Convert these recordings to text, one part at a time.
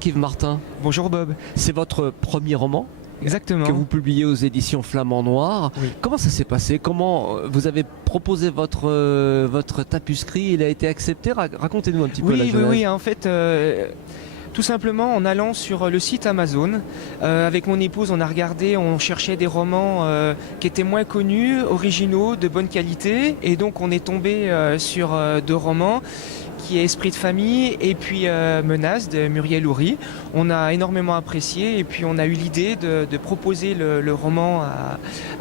Jacques-Yves Martin. Bonjour Bob. C'est votre premier roman Exactement. que vous publiez aux éditions Flamand Noir. Oui. Comment ça s'est passé? Comment vous avez proposé votre tapuscrit? Il a été accepté? Racontez-nous un petit peu la Oui, genèse. en fait, tout simplement en allant sur le site Amazon, avec mon épouse, on a regardé, on cherchait des romans qui étaient moins connus, originaux, de bonne qualité, et donc on est tombé sur deux romans qui est Esprit de famille et puis Menace de Muriel Houry. On a énormément apprécié et puis on a eu l'idée de proposer le roman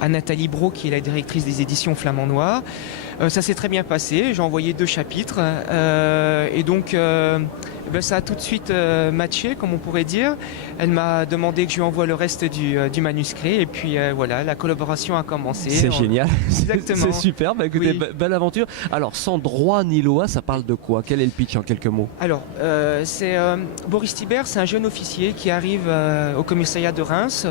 à Nathalie Brault, qui est la directrice des éditions Flamand Noir. Ça s'est très bien passé, j'ai envoyé 2 chapitres et donc ça a tout de suite matché, comme on pourrait dire. Elle m'a demandé que je lui envoie le reste du manuscrit et puis voilà, la collaboration a commencé. C'est génial, Exactement. C'est super, bah, écoutez, Oui. belle aventure. Alors, sans droit ni loi, ça parle de quoi? Quel est le pitch en quelques mots? Alors, c'est Boris Thibert, c'est un jeune officier qui arrive au commissariat de Reims.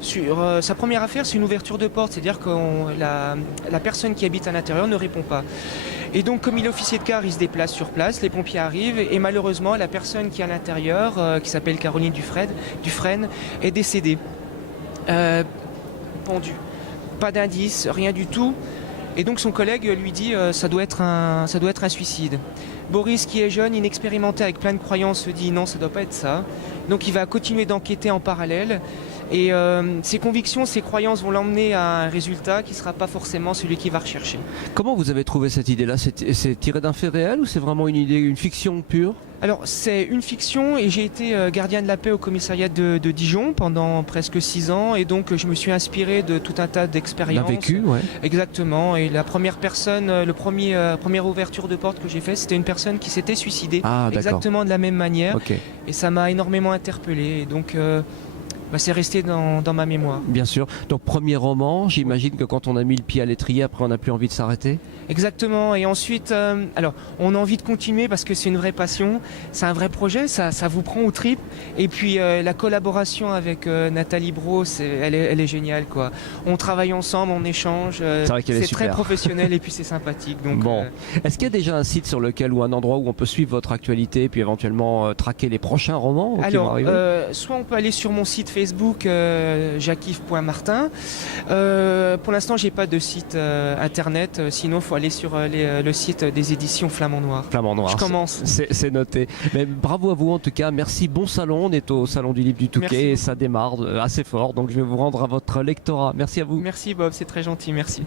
Sur sa première affaire, c'est une ouverture de porte, c'est-à-dire que la personne qui habite à l'intérieur ne répond pas. Et donc, comme il est officier de quart, il se déplace sur place, les pompiers arrivent, et malheureusement, la personne qui est à l'intérieur, qui s'appelle Caroline Dufresne, est décédée, pendue. Pas d'indice, rien du tout. Et donc son collègue lui dit ça doit être un suicide. Boris, qui est jeune, inexpérimenté, avec plein de croyances, se dit non, ça doit pas être ça. Donc il va continuer d'enquêter en parallèle. Et ses convictions, ses croyances vont l'emmener à un résultat qui ne sera pas forcément celui qu'il va rechercher. Comment vous avez trouvé cette idée-là? C'est tiré d'un fait réel ou c'est vraiment une idée, une fiction pure? Alors c'est une fiction et j'ai été gardien de la paix au commissariat de Dijon pendant presque 6 ans et donc je me suis inspiré de tout un tas d'expériences. D'un vécu, ouais. Exactement, et la première personne, première ouverture de porte que j'ai fait, c'était une personne qui s'était suicidée, Ah, d'accord. exactement de la même manière, Ok. et ça m'a énormément interpellé, et donc c'est resté dans ma mémoire. Bien sûr. Donc premier roman, j'imagine que quand on a mis le pied à l'étrier, après on n'a plus envie de s'arrêter. Exactement, et ensuite, alors on a envie de continuer parce que c'est une vraie passion, c'est un vrai projet, ça vous prend aux tripes, et puis la collaboration avec Nathalie Brault, elle est géniale, quoi. On travaille ensemble, on échange, C'est vrai qu'elle est c'est très super. professionnel et puis c'est sympathique. Donc, Bon, est-ce qu'il y a déjà un site sur lequel ou un endroit où on peut suivre votre actualité et puis éventuellement traquer les prochains romans qui vont alors, arriver? soit on peut aller sur mon site Facebook jacques-yves.martin. Pour l'instant, j'ai pas de site internet. Sinon, il faut aller sur le site des éditions Flamand Noir. Flamand Noir. Je commence. C'est noté. Mais bravo à vous en tout cas. Merci. Bon salon. On est au salon du livre du Touquet Merci et beaucoup. ça démarre assez fort. Donc je vais vous rendre à votre lectorat. Merci à vous. Merci Bob, c'est très gentil. Merci.